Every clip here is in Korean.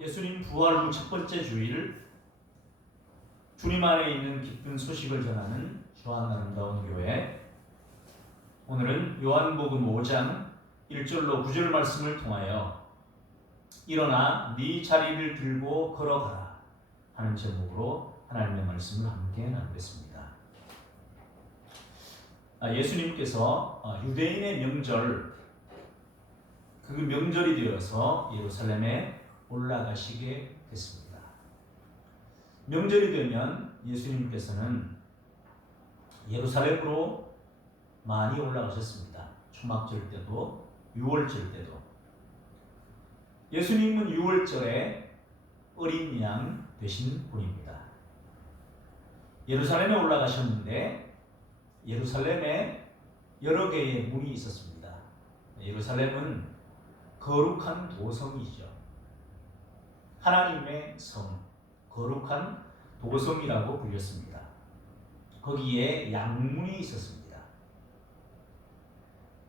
예수님 부활 후 첫 번째 주일, 주님 안에 있는 기쁜 소식을 전하는 주한 아름다운 교회. 오늘은 요한복음 5장 1절로 9절 말씀을 통하여 일어나 네 자리를 들고 걸어가라 하는 제목으로 하나님의 말씀을 함께 나누겠습니다. 예수님께서 유대인의 명절, 그 명절이 되어서 예루살렘에 올라가시게 됐습니다. 명절이 되면 예수님께서는 예루살렘으로 많이 올라가셨습니다. 초막절 때도, 유월절 때도. 예수님은 유월절에 어린 양 되신 분입니다. 예루살렘에 올라가셨는데 예루살렘에 여러 개의 문이 있었습니다. 예루살렘은 거룩한 도성이죠. 하나님의 성, 거룩한 도성이라고 불렸습니다. 거기에 양문이 있었습니다.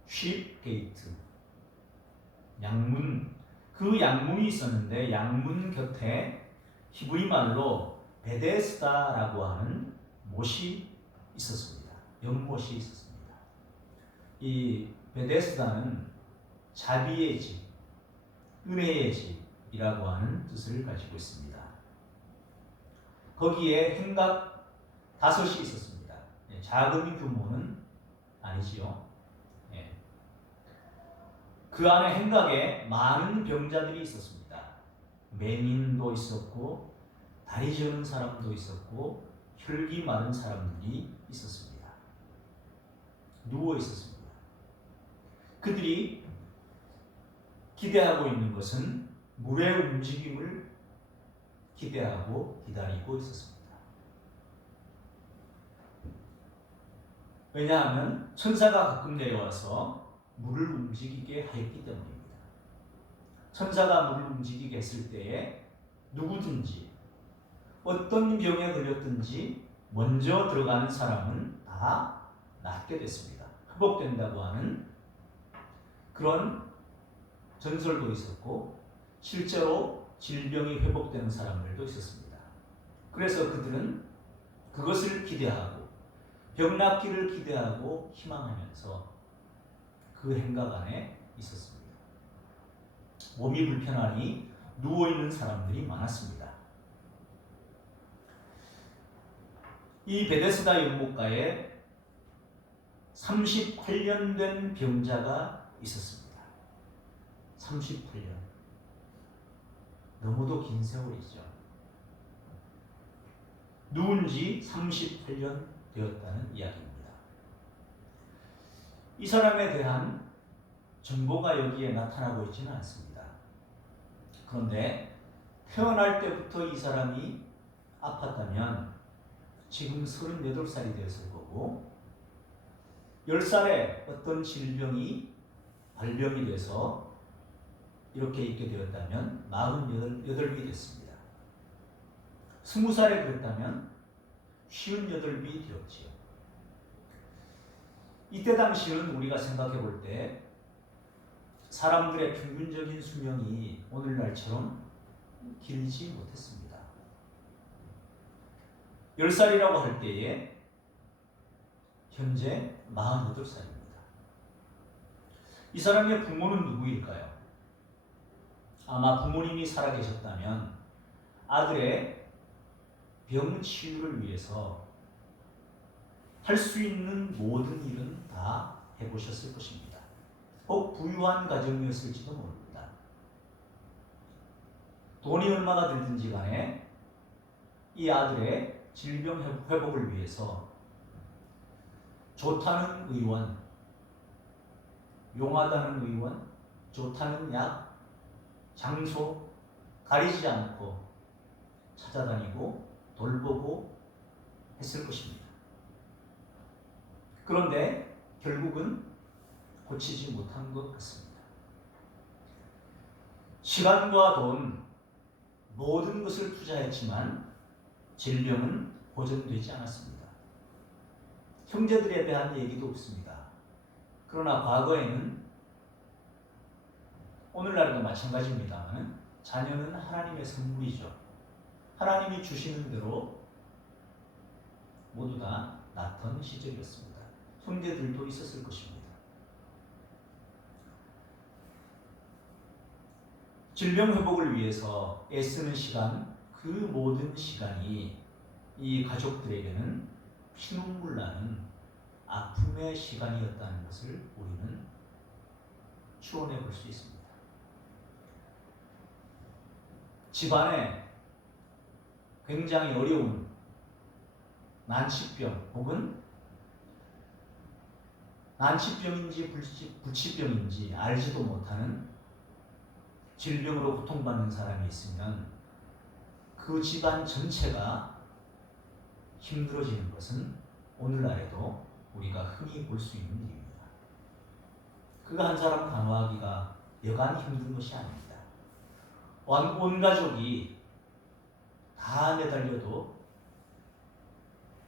쉽 게이트, 양문. 그 양문이 있었는데 양문 곁에 히브리 말로 베데스다라고 하는 못이 있었습니다. 연못이 있었습니다. 이 베데스다는 자비의 집, 은혜의 집이라고 하는 뜻을 가지고 있습니다. 거기에 행각 5이 있었습니다. 작은 규모는 아니지요. 그 안에 행각에 많은 병자들이 있었습니다. 맹인도 있었고, 다리 저는 사람도 있었고, 혈기 마른 사람들이 있었습니다. 누워 있었습니다. 그들이 기대하고 있는 것은 물의 움직임을 기대하고 기다리고 있었습니다. 왜냐하면 천사가 가끔 내려와서 물을 움직이게 하였기 때문입니다. 천사가 물을 움직이게 했을 때에 누구든지 어떤 병에 걸렸든지 먼저 들어가는 사람은 다 낫게 됐습니다. 회복된다고 하는 그런 전설도 있었고, 실제로 질병이 회복되는 사람들도 있었습니다. 그래서 그들은 그것을 기대하고 병 낫기를 기대하고 희망하면서 그 행각 안에 있었습니다. 몸이 불편하니 누워있는 사람들이 많았습니다. 이 베데스다 연못가에 38년 된 병자가 있었습니다. 38년. 너무도 긴 세월이죠. 누운지 38년 되었다는 이야기입니다. 이 사람에 대한 정보가 여기에 나타나고 있지는 않습니다. 그런데 태어날 때부터 이 사람이 아팠다면 지금 38살이 되었을 거고, 10살에 어떤 질병이 발병이 돼서 이렇게 있게 되었다면 48이 됐습니다. 20살에 그랬다면 58이 되었지요. 이때 당시는 우리가 생각해 볼 때 사람들의 평균적인 수명이 오늘날처럼 길지 못했습니다. 10살이라고 할 때에 현재 48살입니다. 이 사람의 부모는 누구일까요? 아마 부모님이 살아계셨다면 아들의 병 치유를 위해서 할 수 있는 모든 일은 다 해보셨을 것입니다. 혹 부유한 가정이었을지도 모릅니다. 돈이 얼마가 들든지 간에 이 아들의 질병 회복을 위해서 좋다는 의원, 용하다는 의원, 좋다는 약, 장소 가리지 않고 찾아다니고 돌보고 했을 것입니다. 그런데 결국은 고치지 못한 것 같습니다. 시간과 돈, 모든 것을 투자했지만 질병은 보전되지 않았습니다. 형제들에 대한 얘기도 없습니다. 그러나 과거에는, 오늘날도 마찬가지입니다만 자녀는 하나님의 선물이죠. 하나님이 주시는 대로 모두 다 낳던 시절이었습니다. 형제들도 있었을 것입니다. 질병 회복을 위해서 애쓰는 시간, 그 모든 시간이 이 가족들에게는 피눈물 나는 아픔의 시간이었다는 것을 우리는 추론해 볼 수 있습니다. 집안에 굉장히 어려운 난치병 혹은 난치병인지 불치병인지 알지도 못하는 질병으로 고통받는 사람이 있으면 그 집안 전체가 힘들어지는 것은 오늘날에도 우리가 흔히 볼 수 있는 일입니다. 그 한 사람 간호하기가 여간 힘든 것이 아닙니다. 온 가족이 다 매달려도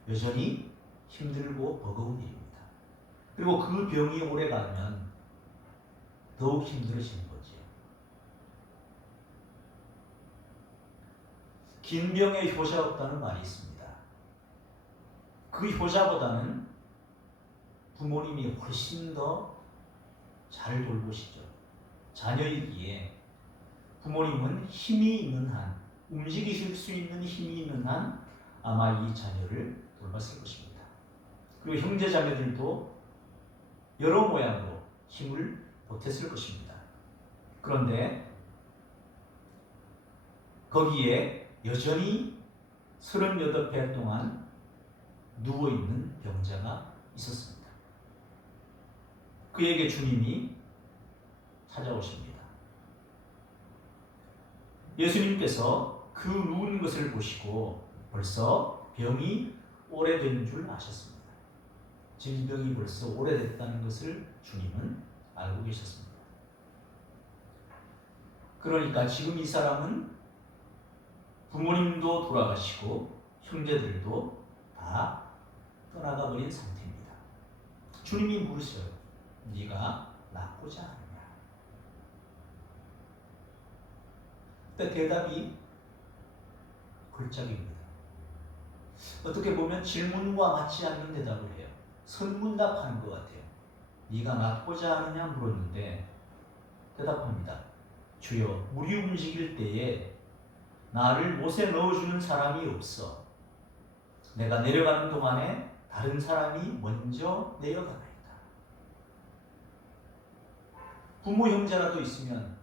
여전히 힘들고 버거운 일입니다. 그리고 그 병이 오래 가면 더욱 힘들어지는 거죠. 긴 병에 효자 없다는 말이 있습니다. 그 효자보다는 부모님이 훨씬 더 잘 돌보시죠. 자녀이기에 부모님은 힘이 있는 한, 움직이실 수 있는 힘이 있는 한 아마 이 자녀를 돌봤을 것입니다. 그리고 형제 자매들도 여러 모양으로 힘을 보탰을 것입니다. 그런데 거기에 여전히 38회 동안 누워있는 병자가 있었습니다. 그에게 주님이 찾아오십니다. 예수님께서 그 누운 것을 보시고 벌써 병이 오래된 줄 아셨습니다. 질병이 벌써 오래됐다는 것을 주님은 알고 계셨습니다. 그러니까 지금 이 사람은 부모님도 돌아가시고 형제들도 다 떠나가 버린 상태입니다. 주님이 물으셔요. 네가 낫고자 하느냐? 그때 대답이 걸작입니다. 어떻게 보면 질문과 맞지 않는 대답을 해요. 선문답하는 것 같아요. 네가 낫고자 하느냐 물었는데 대답합니다. 주여, 물이 움직일 때에 나를 못에 넣어주는 사람이 없어. 내가 내려가는 동안에 다른 사람이 먼저 내려가나이다. 부모 형제라도 있으면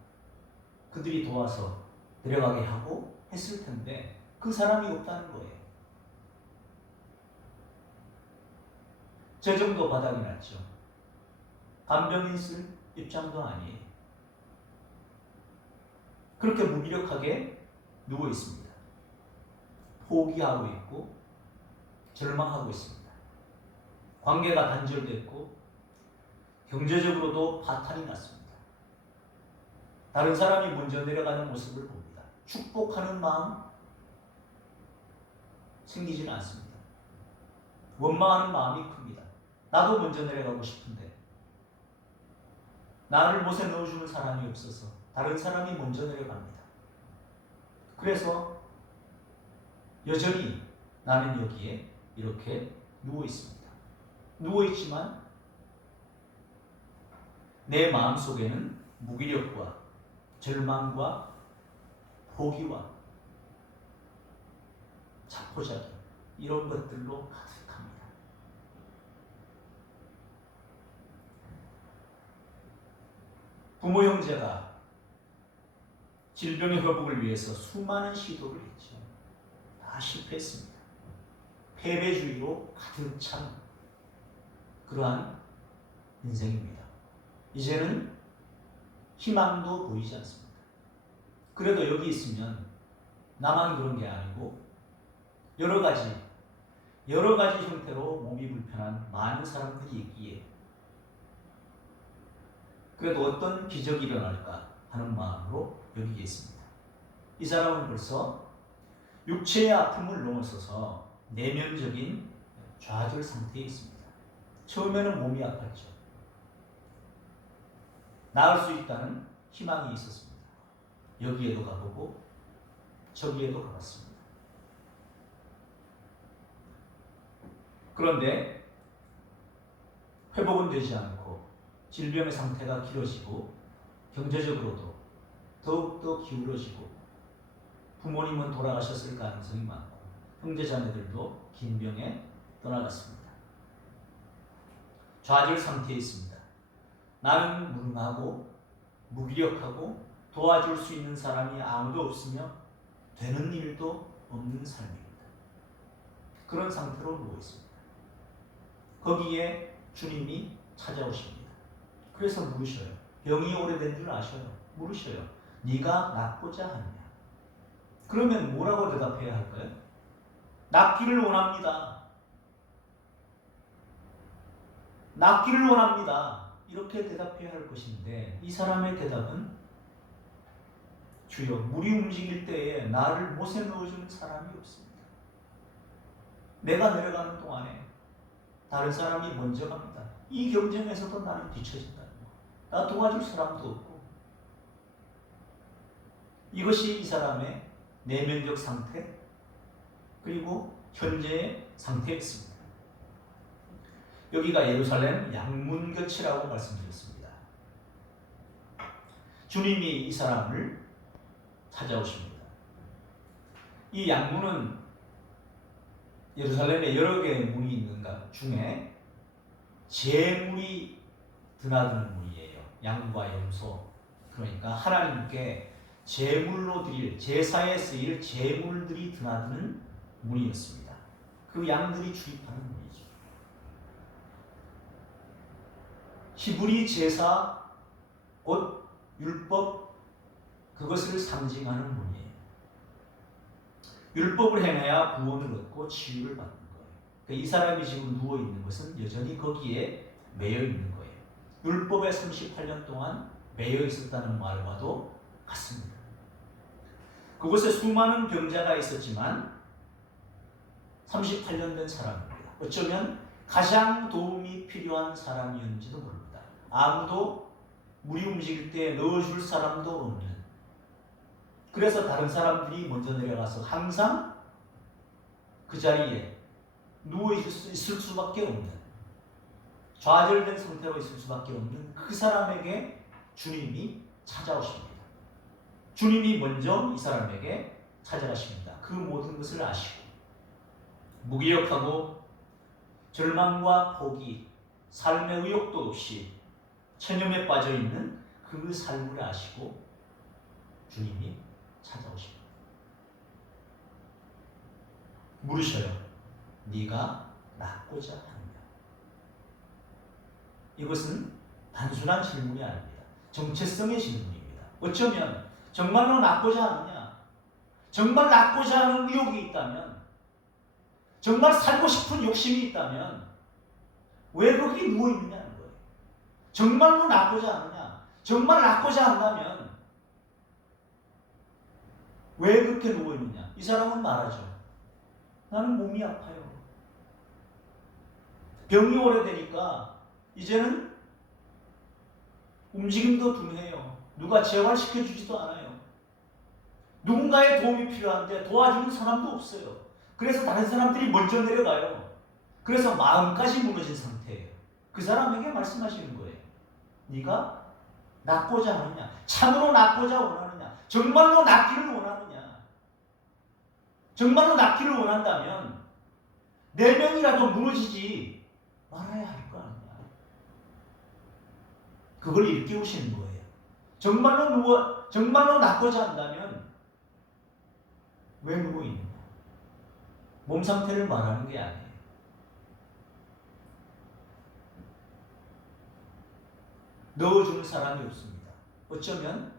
그들이 도와서 내려가게 하고 했을 텐데 그 사람이 없다는 거예요. 재정도 바닥이 났죠. 간병인 쓸 입장도 아니에요. 그렇게 무기력하게 누워 있습니다. 포기하고 있고 절망하고 있습니다. 관계가 단절됐고 경제적으로도 파탄이 났습니다. 다른 사람이 먼저 내려가는 모습을 봅니다. 축복하는 마음 생기지는 않습니다. 원망하는 마음이 큽니다. 나도 먼저 내려가고 싶은데 나를 못에 넣어주는 사람이 없어서 다른 사람이 먼저 내려갑니다. 그래서 여전히 나는 여기에 이렇게 누워 있습니다. 누워 있지만 내 마음속에는 무기력과 절망과 포기와 자포자기 이런 것들로 가득합니다. 부모 형제가 질병의 회복을 위해서 수많은 시도를 했죠. 다 실패했습니다. 패배주의로 가득 찬 그러한 인생입니다. 이제는 희망도 보이지 않습니다. 그래도 여기 있으면 나만 그런 게 아니고 여러 가지 형태로 몸이 불편한 많은 사람들이 있기에 그래도 어떤 기적이 일어날까 하는 마음으로 여기에 있습니다. 이 사람은 벌써 육체의 아픔을 넘어서서 내면적인 좌절 상태에 있습니다. 처음에는 몸이 아팠죠. 나을 수 있다는 희망이 있었습니다. 여기에도 가보고 저기에도 가봤습니다. 그런데 회복은 되지 않고 질병의 상태가 길어지고 경제적으로도 더욱더 기울어지고 부모님은 돌아가셨을 가능성이 많고 형제자매들도 긴 병에 떠나갔습니다. 좌절 상태에 있습니다. 나는 무능하고 무기력하고 도와줄 수 있는 사람이 아무도 없으며 되는 일도 없는 삶입니다. 그런 상태로 누워 있습니다. 거기에 주님이 찾아오십니다. 그래서 물으셔요. 병이 오래된 줄 아셔요. 물으셔요. 네가 낫고자 하느냐? 그러면 뭐라고 대답해야 할까요? 낫기를 원합니다. 낫기를 원합니다. 이렇게 대답해야 할 것인데 이 사람의 대답은 주여 물이 움직일 때에 나를 못에 넣어주는 사람이 없습니다. 내가 내려가는 동안에 다른 사람이 먼저 갑니다. 이 경쟁에서도 나는 뒤처진다는 거. 나 도와줄 사람도 없고. 이것이 이 사람의 내면적 상태 그리고 현재의 상태였습니다. 여기가 예루살렘 양문교치라고 말씀드렸습니다. 주님이 이 사람을 찾아오십니다. 이 양문은 예루살렘에 여러 개의 문이 있는 것 중에 제물이 드나드는 문이에요. 양과 염소. 그러니까 하나님께 제물로 드릴, 제사에 쓰일 제물들이 드나드는 문이었습니다. 그 양들이 출입하는 문이죠. 히브리 제사, 곧 율법, 그것을 상징하는 문이에요. 율법을 행해야 구원을 얻고 치유를 받는 거예요. 그러니까 이 사람이 지금 누워있는 것은 여전히 거기에 매여 있는 거예요. 율법에 38년 동안 매여 있었다는 말과도 같습니다. 그곳에 수많은 병자가 있었지만 38년 된 사람입니다. 어쩌면 가장 도움이 필요한 사람이었는지도 모릅니다. 아무도 물이 움직일 때 넣어줄 사람도 없는, 그래서 다른 사람들이 먼저 내려가서 항상 그 자리에 누워 있을 수밖에 없는, 좌절된 상태로 있을 수밖에 없는 그 사람에게 주님이 찾아오십니다. 주님이 먼저 이 사람에게 찾아가십니다. 그 모든 것을 아시고 무기력하고 절망과 포기, 삶의 의욕도 없이 체념에 빠져있는 그 삶을 아시고 주님이 찾아오십니다. 물으셔요. 네가 낫고자 하느냐? 이것은 단순한 질문이 아닙니다. 정체성의 질문입니다. 어쩌면 정말로 낫고자 하느냐? 정말 낫고자 하는 의욕이 있다면, 정말 살고 싶은 욕심이 있다면 왜 거기 누워있느냐는 거예요. 정말로 낫고자 하느냐? 정말 낫고자 한다면 왜 그렇게 누워있느냐? 이 사람은 말하죠. 나는 몸이 아파요. 병이 오래되니까 이제는 움직임도 둔해요. 누가 재활시켜주지도 않아요. 누군가의 도움이 필요한데 도와주는 사람도 없어요. 그래서 다른 사람들이 먼저 내려가요. 그래서 마음까지 무너진 상태예요. 그 사람에게 말씀하시는 거예요. 네가 낫고자 하느냐? 참으로 낫고자 원하느냐? 정말로 낫기를 원하느냐? 정말로 낫기를 원한다면 내면이라도 무너지지 말아야 할 거 아니냐? 그걸 일깨우시는 거예요. 정말로 낫고자 한다면 왜 누워 있느냐? 몸 상태를 말하는 게 아니에요. 넣어주는 사람이 없습니다. 어쩌면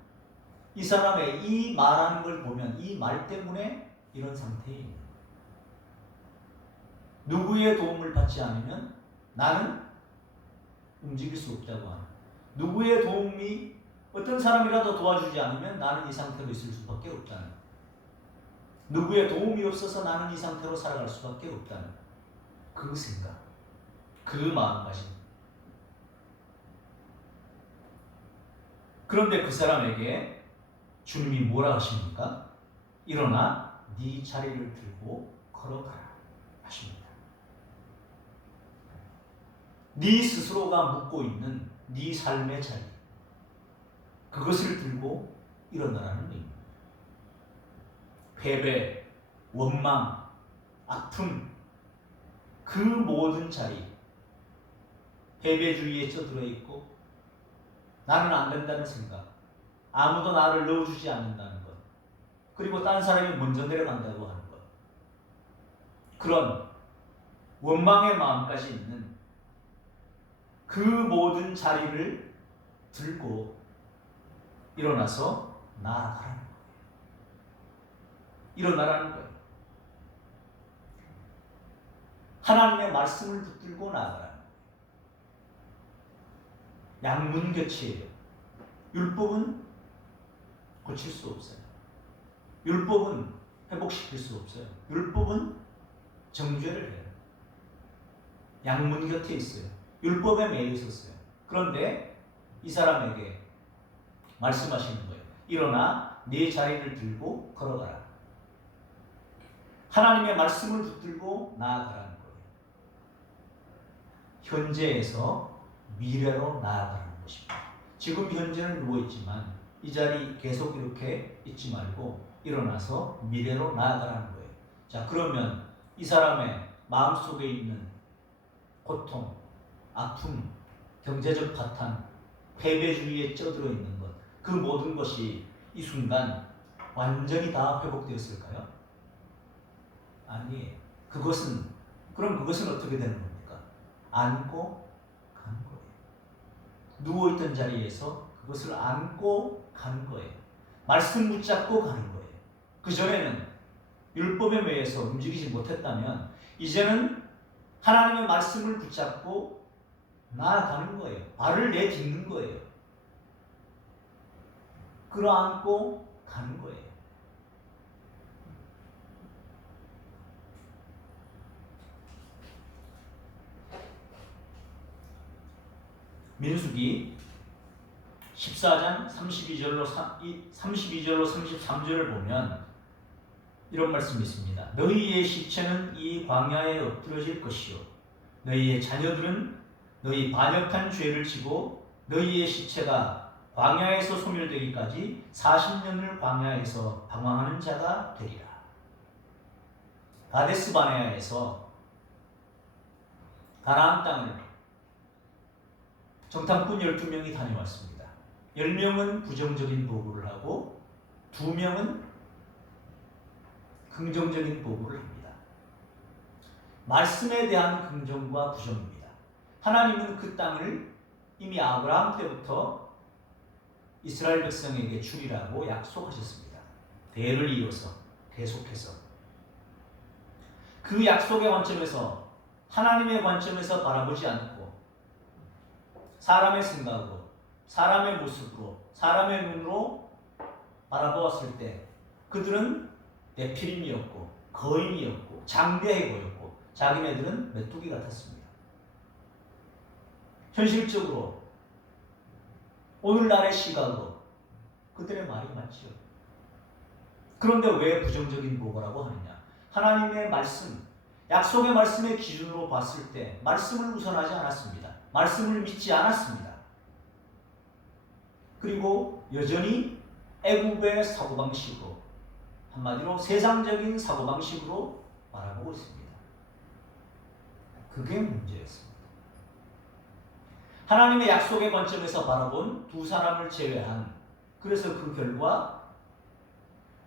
이 사람의 이 말하는 걸 보면 이 말 때문에 이런 상태에 있는 거예요. 누구의 도움을 받지 않으면 나는 움직일 수 없다고 하는, 누구의 도움이 어떤 사람이라도 도와주지 않으면 나는 이 상태로 있을 수밖에 없다는, 누구의 도움이 없어서 나는 이 상태로 살아갈 수밖에 없다는 그 생각, 그 마음가짐. 그런데 그 사람에게 주님이 뭐라 하십니까? 일어나 네 자리를 들고 걸어가라 하십니다. 네 스스로가 묻고 있는 네 삶의 자리, 그것을 들고 일어나라는 의미입니다. 패배, 원망, 아픔, 그 모든 자리, 패배주의에 쩌들어 있고 나는 안 된다는 생각, 아무도 나를 넣어주지 않는다는 것, 그리고 다른 사람이 먼저 내려간다고 하는 것, 그런 원망의 마음까지 있는 그 모든 자리를 들고 일어나서 나아가라는 거예요. 일어나라는 거예요. 하나님의 말씀을 붙들고 나아가라는 거예요. 양문교체예요. 율법은 고칠 수 없어요. 율법은 회복시킬 수 없어요. 율법은 정죄를 해요. 양문 곁에 있어요. 율법에 매여 있었어요. 그런데 이 사람에게 말씀하시는 거예요. 일어나 네 자리를 들고 걸어가라. 하나님의 말씀을 붙들고 나아가라는 거예요. 현재에서 미래로 나아가라는 것입니다. 지금 현재는 누워있지만 이 자리 계속 이렇게 있지 말고 일어나서 미래로 나아가라는 거예요. 자, 그러면 이 사람의 마음속에 있는 고통, 아픔, 경제적 파탄, 패배주의에 쩌들어 있는 것, 그 모든 것이 이 순간 완전히 다 회복되었을까요? 아니에요. 그럼 그것은 어떻게 되는 겁니까? 안고 가는 거예요. 누워있던 자리에서 그것을 안고 가는 거예요. 말씀 붙잡고 가는 거예요. 그전에는 율법에 매여서 움직이지 못했다면 이제는 하나님의 말씀을 붙잡고 나아가는 거예요. 발을 내딛는 거예요. 끌어안고 가는 거예요. 민수기 14장 32절로 33절을 보면 이런 말씀이 있습니다. 너희의 시체는 이 광야에 엎드러질 것이요 너희의 자녀들은 너희 반역한 죄를 지고 너희의 시체가 광야에서 소멸되기까지 40년을 광야에서 방황하는 자가 되리라. 가데스 바네아에서 가나안 땅을 정탐꾼 12명이 다녀왔습니다. 10명은 부정적인 보고를 하고 2명은 긍정적인 보고를 합니다. 말씀에 대한 긍정과 부정입니다. 하나님은 그 땅을 이미 아브라함 때부터 이스라엘 백성에게 주리라고 약속하셨습니다. 대를 이어서 계속해서 그 약속의 관점에서 하나님의 관점에서 바라보지 않고 사람의 생각으로, 사람의 모습으로, 사람의 눈으로 바라보았을 때 그들은 네피림이었고 거인이었고 장대해 보였고 자기네들은 메뚜기 같았습니다. 현실적으로 오늘날의 시각으로 그들의 말이 맞죠. 그런데 왜 부정적인 보고라고 하느냐? 하나님의 말씀, 약속의 말씀의 기준으로 봤을 때 말씀을 우선하지 않았습니다. 말씀을 믿지 않았습니다. 그리고 여전히 애굽의 사고방식으로, 한마디로 세상적인 사고방식으로 바라보고 있습니다. 그게 문제였습니다. 하나님의 약속의 관점에서 바라본 두 사람을 제외한, 그래서 그 결과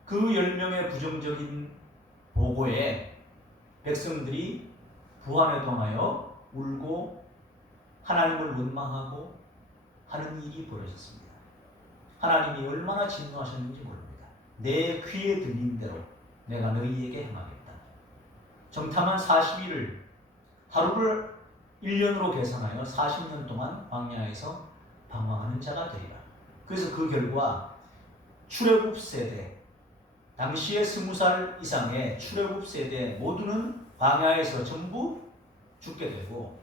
그 10명의 부정적인 보고에 백성들이 부한에 동하여 울고 하나님을 원망하고 하는 일이 벌어졌습니다. 하나님이 얼마나 진노하셨는지 모릅니다. 내 귀에 들린 대로 내가 너희에게 행하겠다. 정탐한 40일을 하루를 1년으로 계산하여 40년 동안 광야에서 방황하는 자가 되리라. 그래서 그 결과 출애굽 세대, 당시에 20살 이상의 출애굽 세대 모두는 광야에서 전부 죽게 되고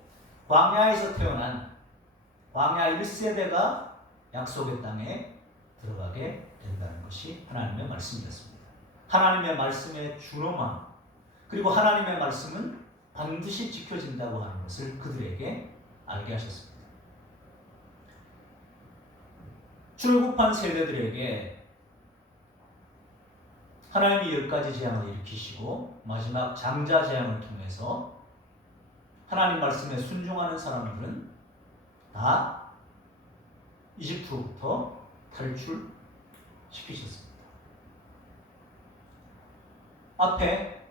광야에서 태어난 광야 1세대가 약속의 땅에 들어가게 된다는 것이 하나님의 말씀이었습니다. 하나님의 말씀의 준엄함, 그리고 하나님의 말씀은 반드시 지켜진다고 하는 것을 그들에게 알게 하셨습니다. 출애굽한 세대들에게 하나님이 10가지 재앙을 일으키시고 마지막 장자 재앙을 통해서 하나님 말씀에 순종하는 사람들은 다 이집트로부터 탈출시키셨습니다. 앞에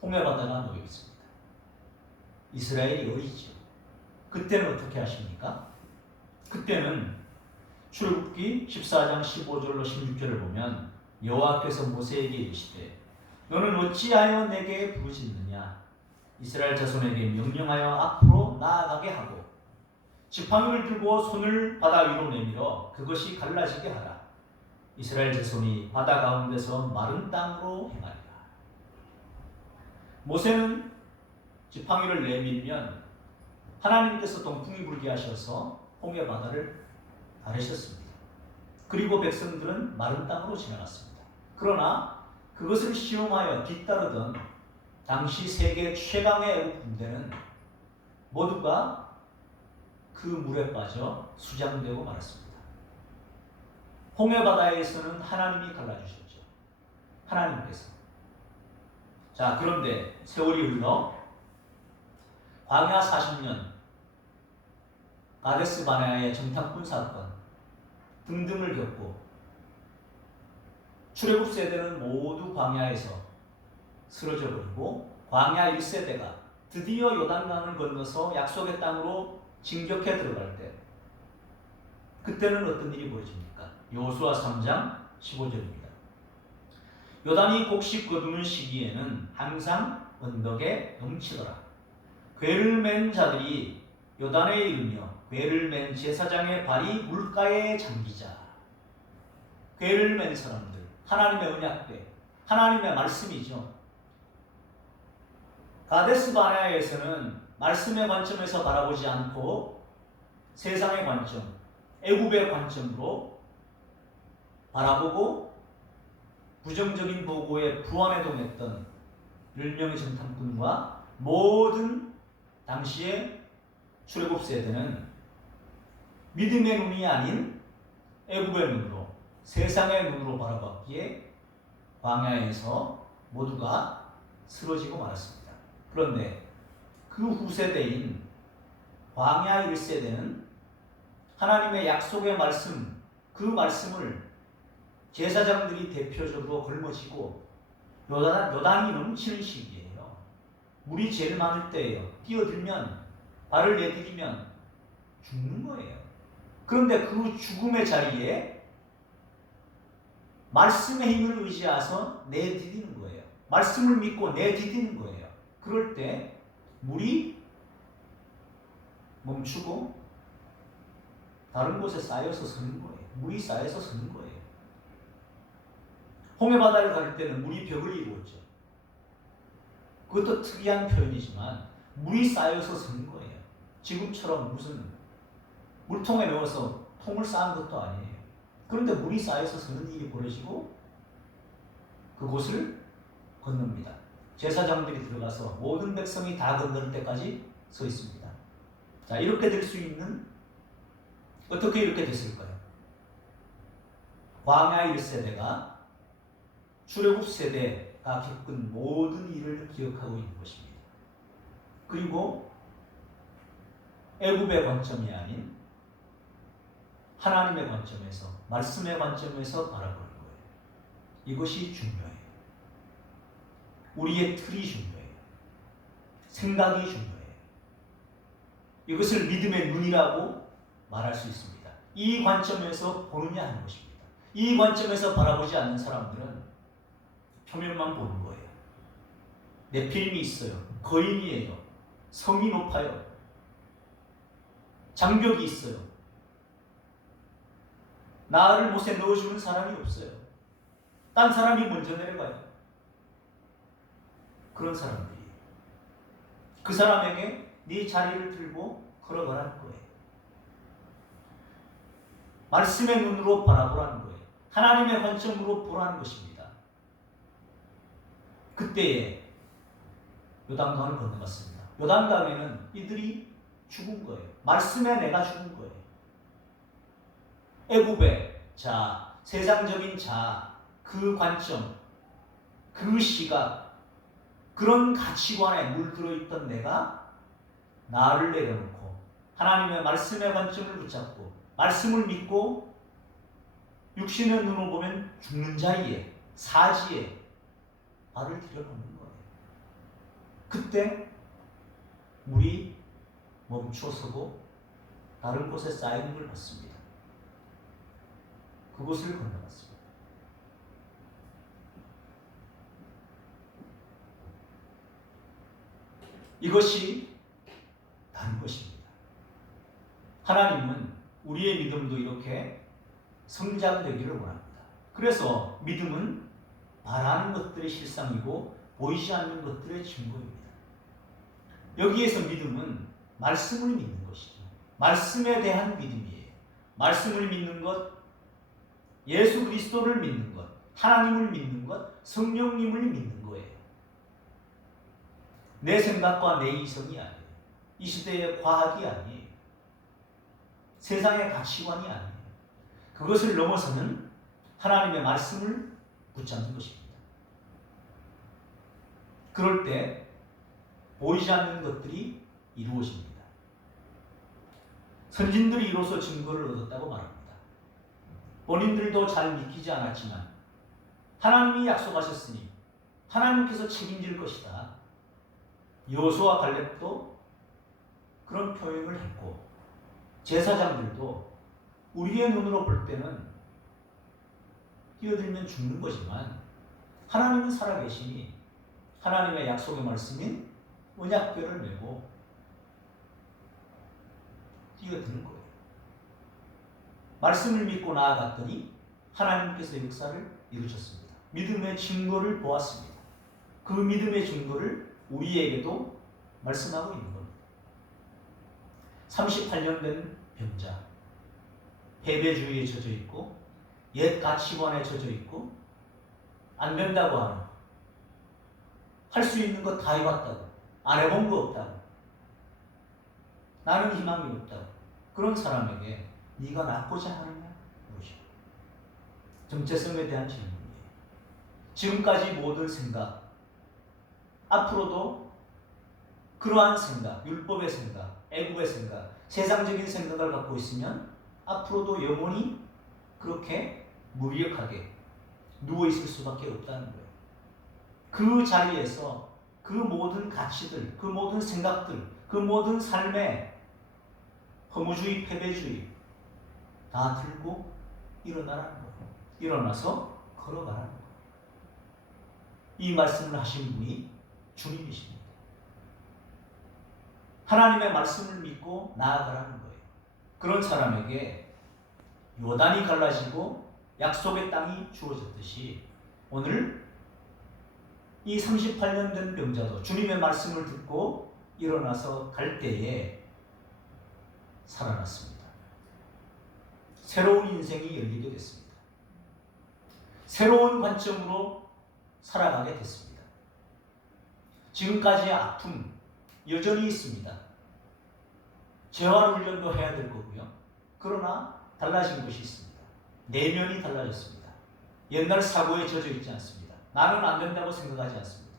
홍해바다가 놓여 있습니다. 이스라엘이 어리죠. 그때는 어떻게 하십니까? 그때는 출애굽기 14장 15절로 16절을 보면 여호와께서 모세에게 이르시되 너는 어찌하여 내게 부르짖느냐? 이스라엘 자손에게 명령하여 앞으로 나아가게 하고 지팡이를 들고 손을 바다 위로 내밀어 그것이 갈라지게 하라. 이스라엘 자손이 바다 가운데서 마른 땅으로 행하리라. 모세는 지팡이를 내밀면 하나님께서 동풍이 불게 하셔서 홍해 바다를 가르셨습니다. 그리고 백성들은 마른 땅으로 지나갔습니다. 그러나 그것을 시험하여 뒤따르던 당시 세계 최강의 애국 군대는 모두가 그 물에 빠져 수장되고 말았습니다. 홍해 바다에서는 하나님이 갈라주셨죠. 하나님께서. 자, 그런데 세월이 흘러 광야 40년, 가데스 바네아의 정탐꾼 사건 등등을 겪고 출애굽 세대는 모두 광야에서 쓰러져 버리고 광야 1세대가 드디어 요단강을 건너서 약속의 땅으로 진격해 들어갈 때 그때는 어떤 일이 벌어집니까? 여호수아 3장 15절입니다. 요단이 곡식 거두는 시기에는 항상 언덕에 넘치더라. 궤를 맨 자들이 요단에 이르며 궤를 맨 제사장의 발이 물가에 잠기자. 궤를 맨 사람들, 하나님의 언약궤, 하나님의 말씀이죠. 가데스 바네아에서는 말씀의 관점에서 바라보지 않고 세상의 관점, 애굽의 관점으로 바라보고 부정적인 보고에 부안해동했던 10명의 정탐꾼과 모든 당시의 출애굽 세대는 믿음의 눈이 아닌 애굽의 눈으로, 세상의 눈으로 바라봤기에 광야에서 모두가 쓰러지고 말았습니다. 그런데 그 후세대인 광야 1세대는 하나님의 약속의 말씀, 그 말씀을 제사장들이 대표적으로 걸머지고 요단이 넘치는 시기예요. 물이 제일 많을 때예요. 뛰어들면, 발을 내디디면 죽는 거예요. 그런데 그 죽음의 자리에 말씀의 힘을 의지해서 내디디는 거예요. 말씀을 믿고 내디디는 거예요. 그럴 때 물이 멈추고 다른 곳에 쌓여서 서는 거예요. 물이 쌓여서 서는 거예요. 홍해 바다를 갈 때는 물이 벽을 이루었죠. 그것도 특이한 표현이지만 물이 쌓여서 서는 거예요. 지금처럼 무슨 물통에 넣어서 통을 쌓은 것도 아니에요. 그런데 물이 쌓여서 서는 일이 벌어지고 그곳을 건넙니다. 제사장들이 들어가서 모든 백성이 다 건널 때까지 서 있습니다. 자, 이렇게 될 수 있는, 어떻게 이렇게 됐을까요? 광야 1세대가 출애굽 세대가 겪은 모든 일을 기억하고 있는 것입니다. 그리고 애굽의 관점이 아닌 하나님의 관점에서, 말씀의 관점에서 바라보는 거예요. 이것이 중요해요. 우리의 틀이 중요해요. 생각이 중요해요. 이것을 믿음의 눈이라고 말할 수 있습니다. 이 관점에서 보느냐 하는 것입니다. 이 관점에서 바라보지 않는 사람들은 표면만 보는 거예요. 네필임이 있어요. 거인이에요. 성이 높아요. 장벽이 있어요. 나를 못에 넣어주는 사람이 없어요. 딴 사람이 먼저 내려가요. 그런 사람들이 그 사람에게 네 자리를 들고 걸어가라는 거예요. 말씀의 눈으로 바라보라는 거예요. 하나님의 관점으로 보라는 것입니다. 그때에 요단강을 건너갔습니다. 요단강에는 이들이 죽은 거예요. 말씀에 내가 죽은 거예요. 애굽의 자, 세상적인 자, 그 관점, 그 시각, 그런 가치관에 물들어 있던 내가 나를 내려놓고 하나님의 말씀의 관점을 붙잡고 말씀을 믿고 육신의 눈으로 보면 죽는 자리에, 사지에 발을 들여놓는 거예요. 그때 물이 멈춰서고 다른 곳에 쌓이는 걸 봤습니다. 그곳을 건너갔습니다. 이것이 다른 것입니다. 하나님은 우리의 믿음도 이렇게 성장되기를 원합니다. 그래서 믿음은 바라는 것들의 실상이고 보이지 않는 것들의 증거입니다. 여기에서 믿음은 말씀을 믿는 것이죠. 말씀에 대한 믿음이에요. 말씀을 믿는 것, 예수 그리스도를 믿는 것, 하나님을 믿는 것, 성령님을 믿는 거예요. 내 생각과 내 이성이 아니에요. 이 시대의 과학이 아니에요. 세상의 가치관이 아니에요. 그것을 넘어서는 하나님의 말씀을 붙잡는 것입니다. 그럴 때 보이지 않는 것들이 이루어집니다. 선진들이 이로써 증거를 얻었다고 말합니다. 본인들도 잘 믿기지 않았지만 하나님이 약속하셨으니 하나님께서 책임질 것이다. 여호수아 갈렙도 그런 표현을 했고 제사장들도 우리의 눈으로 볼 때는 뛰어들면 죽는 거지만 하나님은 살아계시니 하나님의 약속의 말씀인 언약궤를 메고 뛰어드는 거예요. 말씀을 믿고 나아갔더니 하나님께서 역사를 이루셨습니다. 믿음의 증거를 보았습니다. 그 믿음의 증거를 우리에게도 말씀하고 있는 겁니다. 38년 된 병자, 패배주의에 젖어 있고 옛 가치관에 젖어 있고 안 된다고 하는, 할 수 있는 거 다 해봤다고, 안 해본 거 없다고, 나는 희망이 없다고, 그런 사람에게 네가 낫고자 하느냐? 무엇이요? 정체성에 대한 질문이에요. 지금까지 모든 생각, 앞으로도 그러한 생각, 율법의 생각, 애굽의 생각, 세상적인 생각을 갖고 있으면 앞으로도 영원히 그렇게 무력하게 누워있을 수밖에 없다는 거예요. 그 자리에서 그 모든 가치들, 그 모든 생각들, 그 모든 삶의 허무주의, 패배주의 다 들고 일어나라는 거예요. 일어나서 걸어가라는 거예요. 이 말씀을 하신 분이 주님이십니다. 하나님의 말씀을 믿고 나아가라는 거예요. 그런 사람에게 요단이 갈라지고 약속의 땅이 주어졌듯이 오늘 이 38년 된 병자도 주님의 말씀을 듣고 일어나서 갈 때에 살아났습니다. 새로운 인생이 열리게 됐습니다. 새로운 관점으로 살아가게 됐습니다. 지금까지의 아픔 여전히 있습니다. 재활 훈련도 해야 될 거고요. 그러나 달라진 것이 있습니다. 내면이 달라졌습니다. 옛날 사고에 젖어 있지 않습니다. 나는 안 된다고 생각하지 않습니다.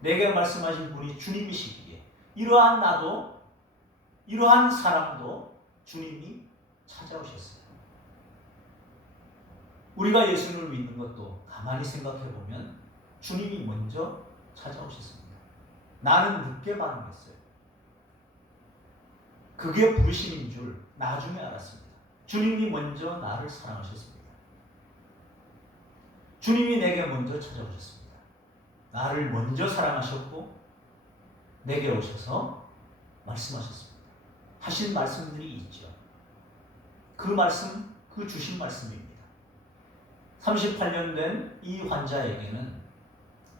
내게 말씀하신 분이 주님이시기에 이러한 나도, 이러한 사람도 주님이 찾아오셨어요. 우리가 예수를 믿는 것도 가만히 생각해 보면 주님이 먼저 찾아오셨습니다. 나는 늦게 반응했어요. 그게 부르심인 줄 나중에 알았습니다. 주님이 먼저 나를 사랑하셨습니다. 주님이 내게 먼저 찾아오셨습니다. 나를 먼저 사랑하셨고 내게 오셔서 말씀하셨습니다. 하신 말씀들이 있죠. 그 말씀, 그 주신 말씀입니다. 38년 된 이 환자에게는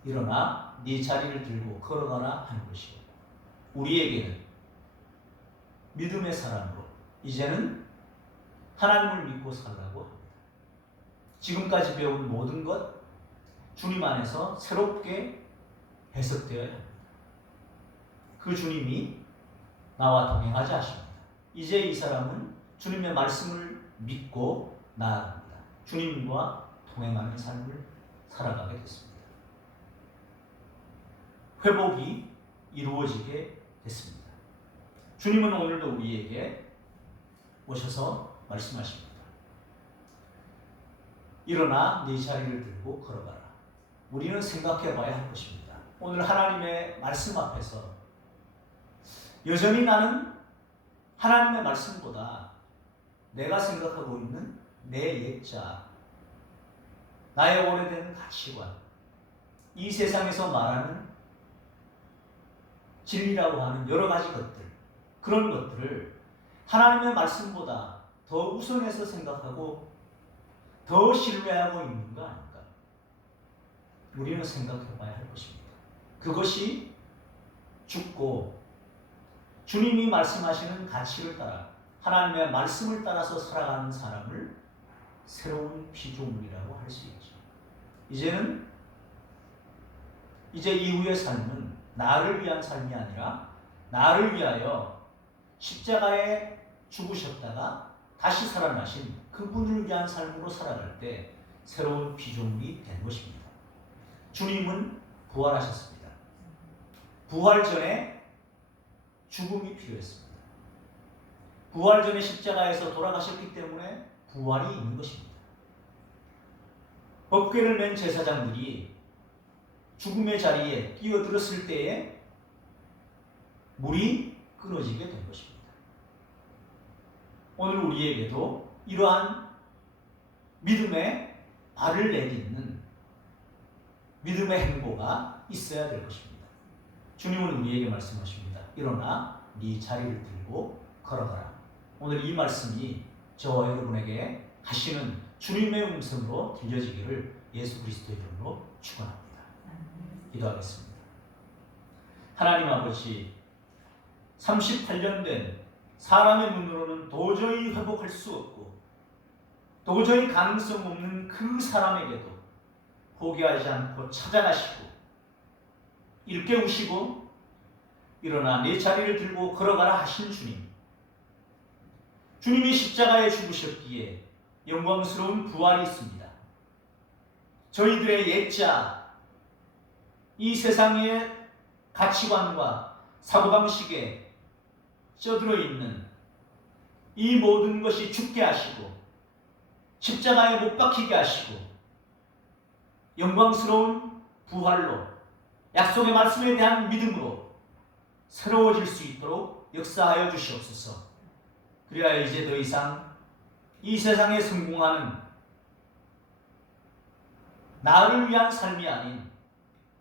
일어나 네 자리를 들고 걸어가라 하는 것이고, 우리에게는 믿음의 사람으로 이제는 하나님을 믿고 살라고 합니다. 지금까지 배운 모든 것 주님 안에서 새롭게 해석되어야 합니다. 그 주님이 나와 동행하자 하십니다. 이제 이 사람은 주님의 말씀을 믿고 나아갑니다. 주님과 동행하는 삶을 살아가게 됐습니다. 회복이 이루어지게 됐습니다. 주님은 오늘도 우리에게 오셔서 말씀하십니다. 일어나 네 자리를 들고 걸어가라. 우리는 생각해 봐야 할 것입니다. 오늘 하나님의 말씀 앞에서 여전히 나는 하나님의 말씀보다 내가 생각하고 있는 내 옛자, 나의 오래된 가치관, 이 세상에서 말하는 진리라고 하는 여러 가지 것들, 그런 것들을 하나님의 말씀보다 더 우선해서 생각하고 더 신뢰하고 있는 거 아닐까? 우리는 생각해 봐야 할 것입니다. 그것이 죽고 주님이 말씀하시는 가치를 따라 하나님의 말씀을 따라서 살아가는 사람을 새로운 피조물이라고 할 수 있죠. 이제 이후의 삶은 나를 위한 삶이 아니라 나를 위하여 십자가에 죽으셨다가 다시 살아나신 그분을 위한 삶으로 살아갈 때 새로운 피조물이 된 것입니다. 주님은 부활하셨습니다. 부활 전에 죽음이 필요했습니다. 부활 전에 십자가에서 돌아가셨기 때문에 부활이 있는 것입니다. 법궤를 맨 제사장들이 죽음의 자리에 뛰어들었을 때에 물이 끊어지게 된 것입니다. 오늘 우리에게도 이러한 믿음의 발을 내딛는 믿음의 행보가 있어야 될 것입니다. 주님은 우리에게 말씀하십니다. 일어나 네 자리를 들고 걸어가라. 오늘 이 말씀이 저와 여러분에게 하시는 주님의 음성으로 들려지기를 예수 그리스도의 이름으로 축원합니다. 기도하겠습니다. 하나님 아버지, 38년 된 사람의 눈으로는 도저히 회복할 수 없고 도저히 가능성 없는 그 사람에게도 포기하지 않고 찾아가시고 일깨우시고 일어나 내 자리를 들고 걸어가라 하신 주님, 주님이 십자가에 죽으셨기에 영광스러운 부활이 있습니다. 저희들의 옛자, 이 세상의 가치관과 사고방식에 쩌들어 있는 이 모든 것이 죽게 하시고 십자가에 못 박히게 하시고 영광스러운 부활로 약속의 말씀에 대한 믿음으로 새로워질 수 있도록 역사하여 주시옵소서. 그리하여 이제 더 이상 이 세상에 성공하는 나를 위한 삶이 아닌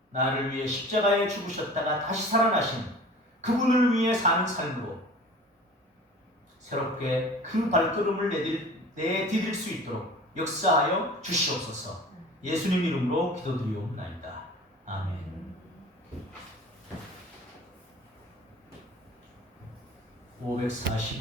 나를 위해 십자가에 죽으셨다가 다시 살아나신 그분을 위해 사는 삶으로 새롭게 그 발걸음을 내디딜 수 있도록 역사하여 주시옵소서. 예수님 이름으로 기도드리옵나이다. 아멘. 545